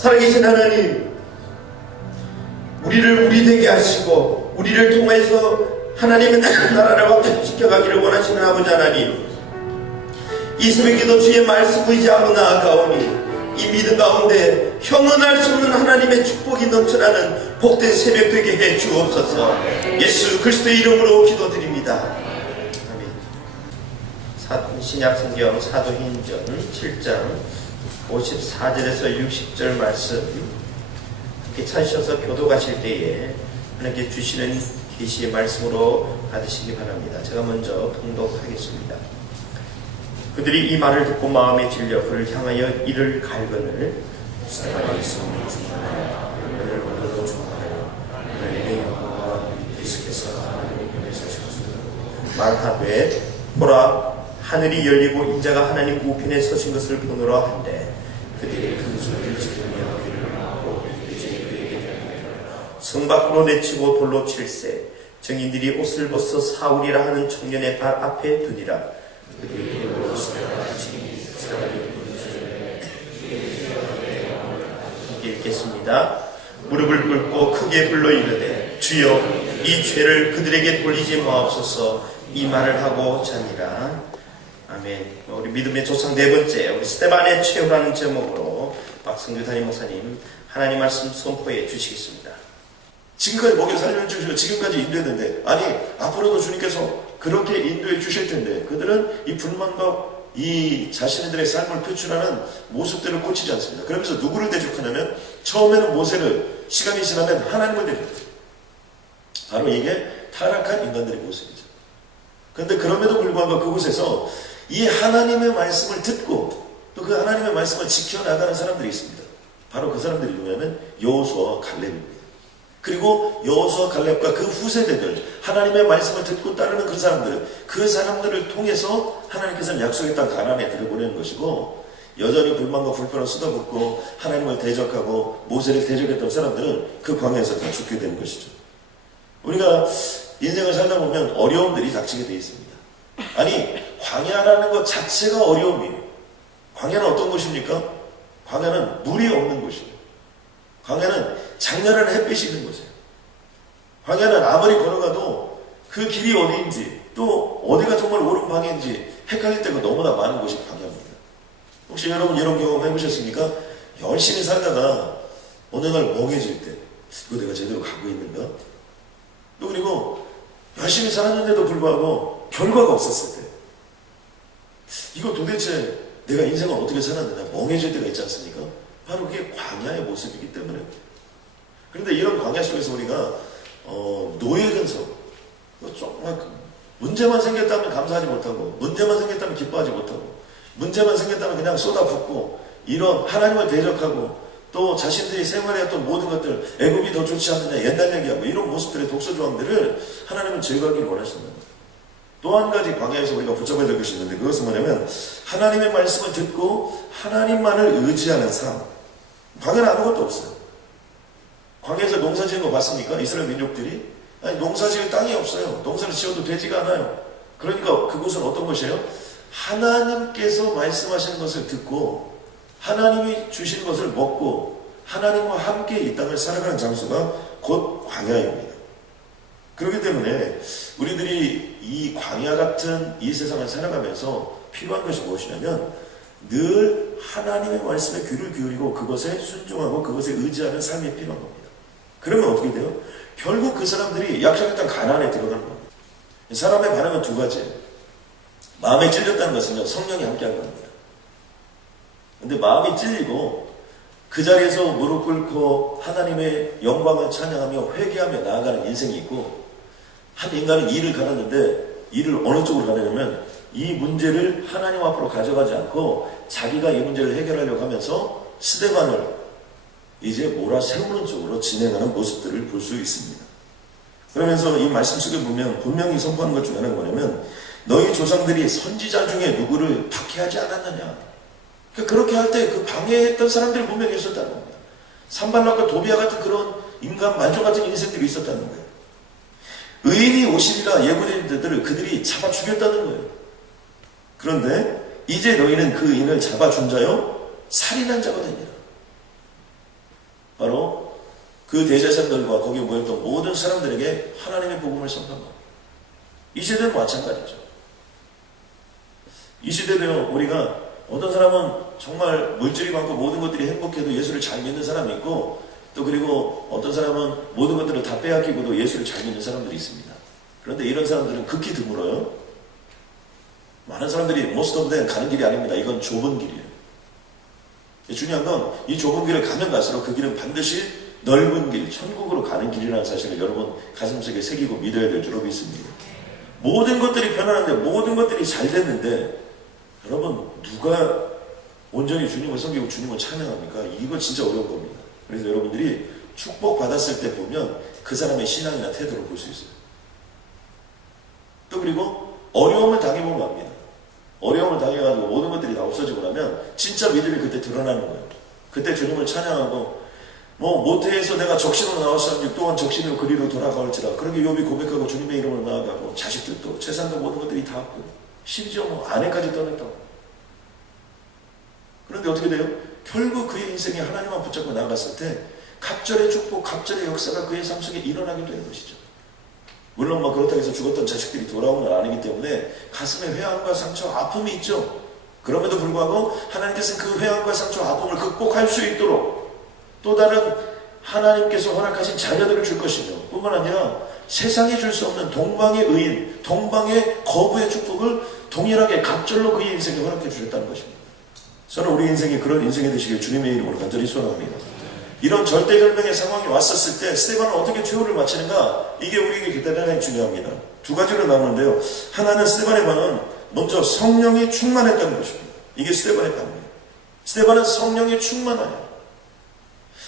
살아계신 하나님, 우리를 우리 되게 하시고 우리를 통해서 하나님의 나라를 확장시켜가기를 원하시는 아버지 하나님, 이 새벽에도 주의 말씀 의지하고 나아가오니 이 믿음 가운데 형언할 수 없는 하나님의 축복이 넘쳐나는 복된 새벽 되게 해 주옵소서. 예수 그리스도의 이름으로 기도드립니다. 아멘. 신약성경 사도행전 7장 54절에서 60절 말씀 함께 찾으셔서 교도 가실 때에 하나님께 주시는 계시의 말씀으로 받으시기 바랍니다. 제가 먼저 통독하겠습니다. 그들이 이 말을 듣고 마음에 질려 그를 향하여 이를 갈거늘 스테반의 성을 중하여 그를 오늘도 중하여 하나님의 영광과 계속해서 하나님의 편에 서시옵소서. 말하되 보라, 하늘이 열리고 인자가 하나님 우편에 서신 것을 보노라 한데 그들이 큰 소리를 지르며 귀를 막고 이제 그에게 들리더라. 성 밖으로 내치고 돌로 칠세 증인들이 옷을 벗어 사울이라 하는 청년의 발 앞에 두니라. 그들이 돌로 쓰러지 사람이 읽겠습니다. 무릎을 꿇고 크게 불러 이르되 주여 이 죄를 그들에게 돌리지 마옵소서. 이 말을 하고 자니라. 아멘. 우리 믿음의 조상 네 번째, 우리 스테반의 최후라는 제목으로 박승규 담임 목사님 하나님 말씀 선포해 주시겠습니다. 지금까지 먹여 살려주시고 지금까지 인도했는데, 아니 앞으로도 주님께서 그렇게 인도해 주실 텐데 그들은 이 불만과 이 자신들의 삶을 표출하는 모습들을 고치지 않습니다. 그러면서 누구를 대적하냐면 처음에는 모세를, 시간이 지나면 하나님을 대적해요. 바로 이게 타락한 인간들의 모습이죠. 그런데 그럼에도 불구하고 그곳에서 이 하나님의 말씀을 듣고 또 그 하나님의 말씀을 지켜나가는 사람들이 있습니다. 바로 그 사람들이 누구냐면 여호수아와 갈렙입니다. 그리고 여호수아 갈렙과 그 후세대들, 하나님의 말씀을 듣고 따르는 그 사람들을 통해서 하나님께서는 약속의 땅 가나안에 들여보내는 것이고, 여전히 불만과 불편을 쏟아붓고 하나님을 대적하고 모세를 대적했던 사람들은 그 광야에서 다 죽게 되는 것이죠. 우리가 인생을 살다 보면 어려움들이 닥치게 되어 있습니다. 아니, 광야라는 것 자체가 어려움이에요. 광야는 어떤 곳입니까? 광야는 물이 없는 곳이에요. 광야는 장렬한 햇빛이 있는 곳이에요. 광야는 아무리 걸어가도 그 길이 어디인지 또 어디가 정말 옳은 방향인지 헷갈릴 때가 너무나 많은 곳이 광야입니다. 혹시 여러분 이런 경험 해보셨습니까? 열심히 살다가 어느 날 멍해질 때 이거 내가 제대로 가고 있는가? 또 그리고 열심히 살았는데도 불구하고 결과가 없었을 때 이거 도대체 내가 인생을 어떻게 살았느냐 멍해질 때가 있지 않습니까? 바로 그게 광야의 모습이기 때문에. 그런데 이런 광야 속에서 우리가 노예근성, 정말 문제만 생겼다면 감사하지 못하고, 문제만 생겼다면 기뻐하지 못하고, 문제만 생겼다면 그냥 쏟아붓고, 이런 하나님을 대적하고 또 자신들이 생활해왔던 모든 것들, 애굽이 더 좋지 않느냐 옛날 얘기하고 이런 모습들의 독서 조항들을 하나님은 제거하기를 원하십니다. 또 한 가지 광야에서 우리가 붙잡아야 될 것이 있는데, 그것은 뭐냐면 하나님의 말씀을 듣고 하나님만을 의지하는 삶. 광야는 아무것도 없어요. 광야에서 농사 지은 거 봤습니까? 이스라엘 민족들이? 아니, 농사 지을 땅이 없어요. 농사를 지어도 되지가 않아요. 그러니까 그곳은 어떤 것이에요? 하나님께서 말씀하시는 것을 듣고 하나님이 주신 것을 먹고 하나님과 함께 이 땅을 살아가는 장소가 곧 광야입니다. 그렇기 때문에 우리들이 이 광야 같은 이 세상을 살아가면서 필요한 것이 무엇이냐면 늘 하나님의 말씀에 귀를 기울이고 그것에 순종하고 그것에 의지하는 삶이 필요한 겁니다. 그러면 어떻게 돼요? 결국 그 사람들이 약속의 땅 가나안에 들어가는 겁니다. 사람의 반응은 두 가지예요. 마음에 찔렸다는 것은요, 성령이 함께한 겁니다. 근데 마음이 찔리고 그 자리에서 무릎 꿇고 하나님의 영광을 찬양하며 회개하며 나아가는 인생이 있고, 한 인간은 일을 가졌는데 일을 어느 쪽으로 가느냐면 이 문제를 하나님 앞으로 가져가지 않고 자기가 이 문제를 해결하려고 하면서 스데반을 이제 몰아세우는 쪽으로 진행하는 모습들을 볼 수 있습니다. 그러면서 이 말씀 속에 보면 분명히 선포하는 것 중에 하나가 뭐냐면 너희 조상들이 선지자 중에 누구를 박해하지 않았느냐. 그러니까 그렇게 할 때 그 방해했던 사람들이 분명히 있었다는 겁니다. 산발락과 도비아 같은 그런 인간 만족 같은 인생들이 있었다는 거예요. 의인이 오시리라 예고된 자들을 그들이 잡아 죽였다는 거예요. 그런데 이제 너희는 그 의인을 잡아 준 자요 살인한 자가 되니라. 바로 그 대제사장들과 거기에 모였던 모든 사람들에게 하나님의 복음을 선포한 겁니다. 이 시대는 마찬가지죠. 이 시대도요, 우리가 어떤 사람은 정말 물질이 많고 모든 것들이 행복해도 예수를 잘 믿는 사람이 있고, 또 그리고 어떤 사람은 모든 것들을 다 빼앗기고도 예수를 잘 믿는 사람들이 있습니다. 그런데 이런 사람들은 극히 드물어요. 많은 사람들이 most of them 가는 길이 아닙니다. 이건 좁은 길이에요. 중요한 건 이 좁은 길을 가면 갈수록 그 길은 반드시 넓은 길, 천국으로 가는 길이라는 사실을 여러분 가슴속에 새기고 믿어야 될 줄로 믿습니다. 모든 것들이 편안한데, 모든 것들이 잘 됐는데, 여러분 누가 온전히 주님을 섬기고 주님을 찬양합니까? 이거 진짜 어려운 겁니다. 그래서 여러분들이 축복받았을 때 보면 그 사람의 신앙이나 태도를 볼 수 있어요. 또 그리고 어려움을 당해보면 압니다. 어려움을 당해가지고 모든 것들이 다 없어지고 나면 진짜 믿음이 그때 드러나는 거예요. 그때 주님을 찬양하고, 모태에서 내가 적신으로 나왔었는지 또한 적신으로 그리로 돌아가올지라, 그렇게 욥이 고백하고 주님의 이름으로 나아가고, 자식들도 재산도 모든 것들이 다 없고, 심지어 아내까지 떠났다고. 그런데 어떻게 돼요? 결국 그의 인생에 하나님만 붙잡고 나아갔을 때 갑절의 축복, 갑절의 역사가 그의 삶 속에 일어나게 되는 것이죠. 물론 그렇다고 해서 죽었던 자식들이 돌아오는 건 아니기 때문에 가슴에 회한과 상처, 아픔이 있죠. 그럼에도 불구하고 하나님께서는 그 회한과 상처, 아픔을 극복할 수 있도록 또 다른 하나님께서 허락하신 자녀들을 줄 것이며, 뿐만 아니라 세상에 줄 수 없는 동방의 의인, 동방의 거부의 축복을 동일하게 갑절로 그의 인생에 허락해 주셨다는 것입니다. 저는 우리 인생이 그런 인생이 되시길 주님의 이름으로 간절히 소원합니다. 이런 절대절명의 상황이 왔었을 때 스데반은 어떻게 최후를 마치는가, 이게 우리에게 대단히 중요합니다. 두 가지로 나누는데요. 하나는 스데반의 반은 먼저 성령이 충만했다는 것입니다. 이게 스데반의 반이에요. 스데반은 성령이 충만해요.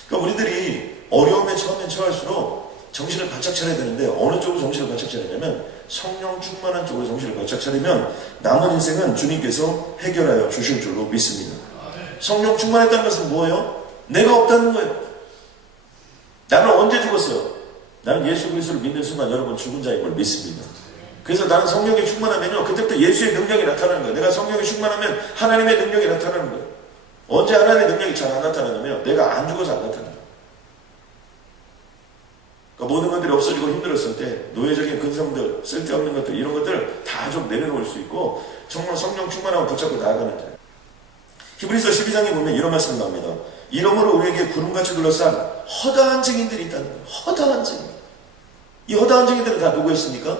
그러니까 우리들이 어려움에 처음엔 처할수록 정신을 바짝 차려야 되는데, 어느 쪽으로 정신을 바짝 차리냐면 성령 충만한 쪽으로 정신을 바짝 차리면 남은 인생은 주님께서 해결하여 주실 줄로 믿습니다. 성령 충만했다는 것은 뭐예요? 내가 없다는 거예요. 나는 언제 죽었어요? 나는 예수 그리스도를 믿는 순간 여러분 죽은 자인 걸 믿습니다. 그래서 나는 성령이 충만하면요, 그때부터 예수의 능력이 나타나는 거예요. 내가 성령이 충만하면 하나님의 능력이 나타나는 거예요. 언제 하나님의 능력이 잘 안 나타나냐면 내가 안 죽어서 안 나타나요. 그러니까 모든 것들이 없어지고 힘들었을 때 노예적인 근성들, 쓸데없는 것들, 이런 것들 다 좀 내려놓을 수 있고 정말 성령 충만함을 붙잡고 나아가는 자예요. 히브리서 12장에 보면 이런 말씀이 나옵니다. 이러므로 우리에게 구름같이 둘러싼 허다한 증인들이 있다는 거예요. 허다한 증인. 이 허다한 증인들은 다 누구였습니까?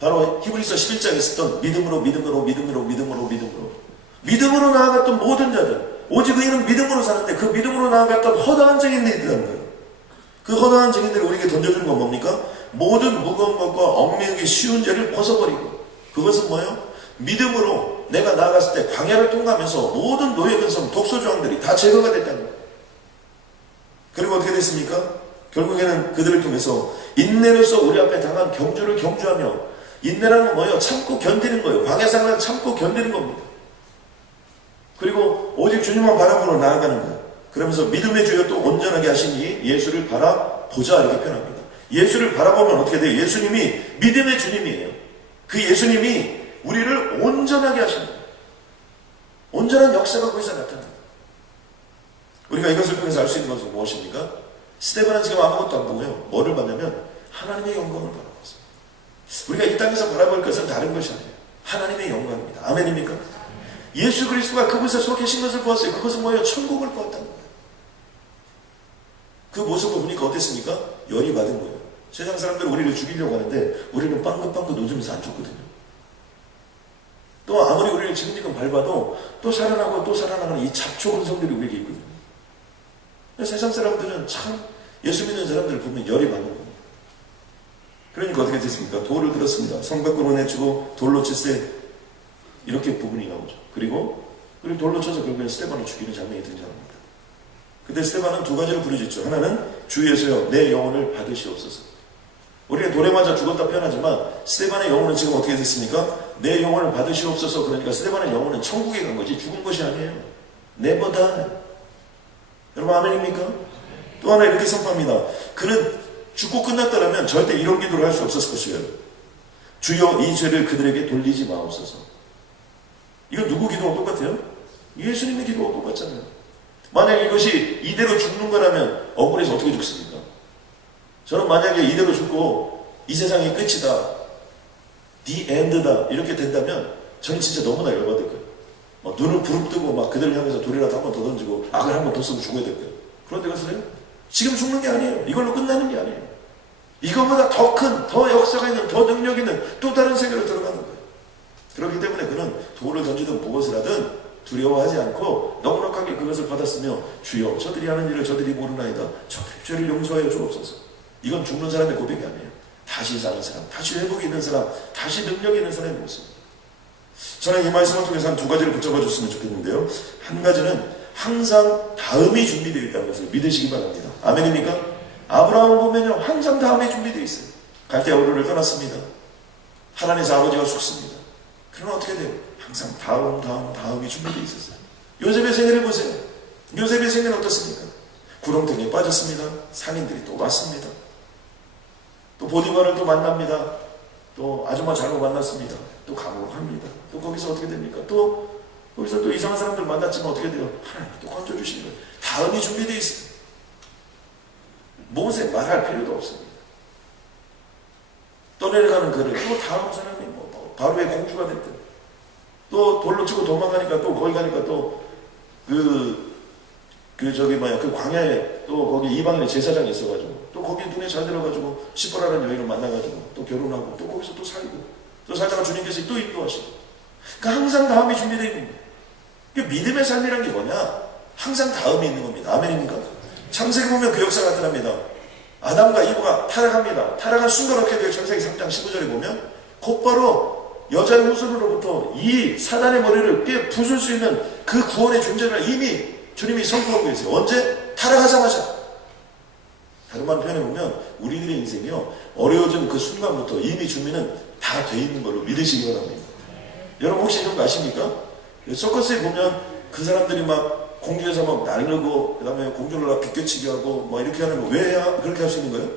바로 히브리서 11장에 썼던 믿음으로 나아갔던 모든 자들, 오직 의인은 믿음으로 사는데 그 믿음으로 나아갔던 허다한 증인들이 있다는 거예요. 그 허다한 증인들이 우리에게 던져주는 건 뭡니까? 모든 무거운 것과 얽매이기 쉬운 죄를 벗어버리고, 그것은 뭐예요? 믿음으로 내가 나아갔을 때 광야를 통과하면서 모든 노예 근성, 독소조항들이 다 제거가 됐다는 거예요. 그리고 어떻게 됐습니까? 결국에는 그들을 통해서 인내로서 우리 앞에 당한 경주를 경주하며, 인내라는 건 뭐예요? 참고 견디는 거예요. 광야생활을 참고 견디는 겁니다. 그리고 오직 주님만 바라보러 나아가는 거예요. 그러면서 믿음의 주여 또 온전하게 하시니 예수를 바라보자, 이렇게 표현합니다. 예수를 바라보면 어떻게 돼요? 예수님이 믿음의 주님이에요. 그 예수님이 우리를 온전하게 하십니다. 온전한 역사가 거기서 나타납니다. 우리가 이것을 통해서 알 수 있는 것은 무엇입니까? 스데반은 지금 아무것도 안 보고요. 뭐를 봤냐면 하나님의 영광을 바라봤어요. 우리가 이 땅에서 바라볼 것은 다른 것이 아니에요. 하나님의 영광입니다. 아멘입니까? 예수 그리스도가 그곳에 서 계신 것을 보았어요. 그것은 뭐예요? 천국을 보았다는 거예요. 그 모습을 보니까 어땠습니까? 열이 받은 거예요. 세상 사람들은 우리를 죽이려고 하는데 우리는 빵긋빵긋 웃으면서 안 죽거든요. 또 아무리 우리를 지금지금 밟아도 또 살아나고 또 살아나는 이 잡초 근성들이 우리에게 있거든요. 세상 사람들은 참 예수 믿는 사람들을 보면 열이 받는 거예요. 그러니까 어떻게 됐습니까? 돌을 들었습니다. 성 밖으로 내치고 돌로 칠세, 이렇게 부분이 나오죠. 그리고 돌로 쳐서 결국엔 스데반을 죽이는 장면이 등장합니다. 그때 스데반은 두 가지로 부르짖죠. 하나는 주 예수여 내 영혼을 받으시옵소서. 우리는 돌에 맞아 죽었다 표현하지만 스데반의 영혼은 지금 어떻게 됐습니까? 내 영혼을 받으시옵소서. 그러니까 스데반의 영혼은 천국에 간 거지 죽은 것이 아니에요. Never die. 여러분 아멘입니까? 또 하나 이렇게 선포합니다. 그는 죽고 끝났다라면 절대 이런 기도를 할 수 없었을 것이에요. 주여 이 죄를 그들에게 돌리지 마옵소서. 이건 누구 기도와 똑같아요? 예수님의 기도와 똑같잖아요. 만약 이것이 이대로 죽는 거라면 억울해서 어떻게 죽습니까? 저는 만약에 이대로 죽고 이 세상이 끝이다, the end다 이렇게 된다면 저는 진짜 너무나 열받을 거예요. 막 눈을 부릅뜨고 막 그들을 향해서 돌이라도 한 번 더 던지고 악을 한 번 더 쓰고 죽어야 될 거예요. 그런데 그것을요? 지금 죽는 게 아니에요. 이걸로 끝나는 게 아니에요. 이것보다 더 큰, 더 역사가 있는, 더 능력 있는 또 다른 세계로 들어가는 거예요. 그렇기 때문에 그는 돌을 던지든 무엇을 하든 두려워하지 않고 넉넉하게 그것을 받았으며 주여 저들이 하는 일을 저들이 모르나이다. 저들의 죄를 용서하여 주옵소서. 이건 죽는 사람의 고백이 아니에요. 다시 사는 사람, 다시 회복이 있는 사람, 다시 능력 있는 사람의 모습. 저는 이 말씀을 통해서 한 두 가지를 붙잡아 줬으면 좋겠는데요. 한 가지는 항상 다음이 준비되어 있다는 것을 믿으시기 바랍니다. 아멘입니까? 아브라함 보면요, 항상 다음이 준비되어 있어요. 갈대아 우르를 떠났습니다. 하란에서 아버지가 죽습니다. 그러면 어떻게 돼요? 항상 다음이 준비되어 있었어요. 요셉의 생애를 보세요. 요셉의 생애는 어떻습니까? 구렁텅이에 빠졌습니다. 상인들이 또 왔습니다. 또 보디발을 또 만납니다. 또 아줌마 잘못 만났습니다. 또 감옥을 갑니다. 또 거기서 어떻게 됩니까? 또 거기서 또 이상한 사람들 만났지만 어떻게 돼요? 하나님 또 건져주시는 거예요. 다음이 준비되어 있어요. 모세 말할 필요도 없습니다. 떠내려가는 그를 또 다음 사람이 바로의 공주가 됐든 또 돌로 치고 도망가니까 또 거기 가니까 또 그 광야에 또 거기 이방인의 제사장이 있어가지고 또 거기 눈에 잘 들어가지고 시보라는 여인을 만나가지고 또 결혼하고 또 거기서 또 살고 또 살다가 주님께서 또 인도하시고 그러니까 항상 다음이 준비되어 있는 거예요. 믿음의 삶이란 게 뭐냐? 항상 다음이 있는 겁니다. 아멘입니까? 창세기 보면 그 역사가 나타납니다. 아담과 이브가 타락합니다. 타락한 순간 어떻게 돼요? 창세기 3장 15절에 보면 곧바로 여자의 후손으로부터 이 사단의 머리를 깨 부술 수 있는 그 구원의 존재를 이미 주님이 선포하고 계세요. 언제? 타락하자마자. 다른 말 표현해 보면 우리들의 인생이요, 어려워진 그 순간부터 이미 주님은 다 돼 있는 걸로 믿으시기 바랍니다. 여러분 혹시 이런 거 아십니까? 서커스에 보면 그 사람들이 막 공중에서 막 날르고 그 다음에 공중을 막 비껴치기 하고 막 이렇게 하는 거 왜 그렇게 할 수 있는 거예요?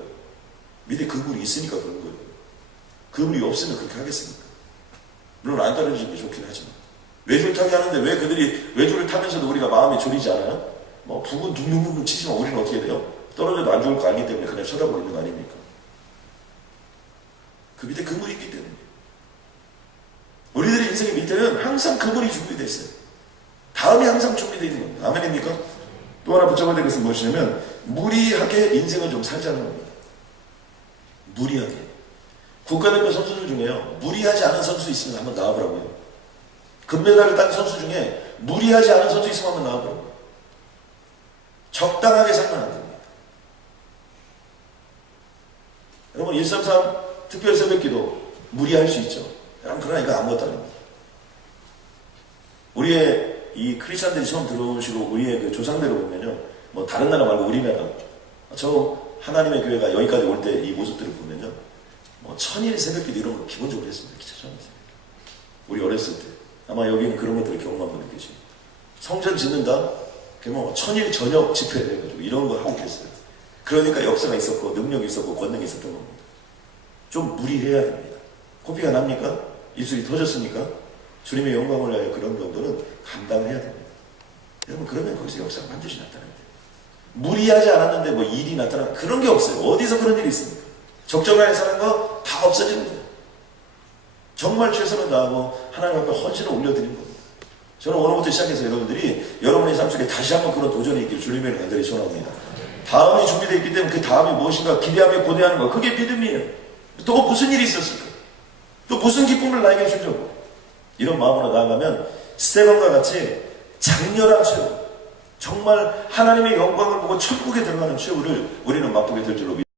밑에 그물이 있으니까 그런 거예요. 그물이 없으면 그렇게 하겠습니까? 물론 안 떨어지는 게 좋긴 하지만 외줄 타기 하는데 왜 그들이 외줄을 타면서도 우리가 마음이 졸이지 않아요? 뭐 북은 둥둥둥둥 치지만 우리는 어떻게 돼요? 떨어져도 안 죽을 거 알기 때문에 그냥 쳐다보는 거 아닙니까? 그 밑에 그물이 있기 때문에 우리들의 인생의 밑에는 항상 그물이 준비되어 있어요. 다음이 항상 준비되어 있는 겁니다. 아멘입니까? 또 하나 붙잡아야 될 것은 무엇이냐면 무리하게 인생을 좀 살자는 겁니다. 무리하게. 국가대표 선수들 중에요, 무리하지 않은 선수 있으면 한번 나와보라고요. 금메달을 딴 선수 중에 무리하지 않은 선수 있으면 한번 나와보라고요. 적당하게 살면 안 됩니다. 여러분 133 특별 새벽기도 무리할 수 있죠. 그러나 이거 아무것도 아닙니다. 우리의 이 크리스천들이 처음 들어오시고 우리의 그 조상대로 보면요, 뭐 다른 나라 말고 우리나라 처음 하나님의 교회가 여기까지 올 때 이 모습들을 보면요, 뭐 천일 새벽기도 이런 거 기본적으로 했습니다. 우리 어렸을 때 아마 여기는 그런 것들을 경험한 분들 계십니다. 성전 짓는다? 뭐 천일 저녁 집회를 해가지고 이런 거 하고 계세요. 그러니까 역사가 있었고 능력이 있었고 권능이 있었던 겁니다. 좀 무리해야 됩니다. 코피가 납니까? 입술이 터졌으니까 주님의 영광을 위하여 그런 정도는 감당을 해야 됩니다. 여러분 그러면 거기서 역사가 반드시 나타납니다. 무리하지 않았는데 뭐 일이 나타나는 그런 게 없어요. 어디서 그런 일이 있습니까? 적정하게 사는 거 다 없어지는 거예요. 정말 최선을 다하고 하나님 앞에 헌신을 올려드리는 겁니다. 저는 오늘부터 시작해서 여러분들이 여러분의 삶 속에 다시 한번 그런 도전이 있기를 주님의 간절히 소원합니다. 다음이 준비되어 있기 때문에 그 다음이 무엇인가 기대하며 고대하는 거, 그게 믿음이에요. 또 무슨 일이 있었을까? 또 무슨 기쁨을 나에게 주죠? 이런 마음으로 나아가면 스테반과 같이 장렬한 최후, 정말 하나님의 영광을 보고 천국에 들어가는 최후를 우리는 맛보게 될 줄로 믿습니다.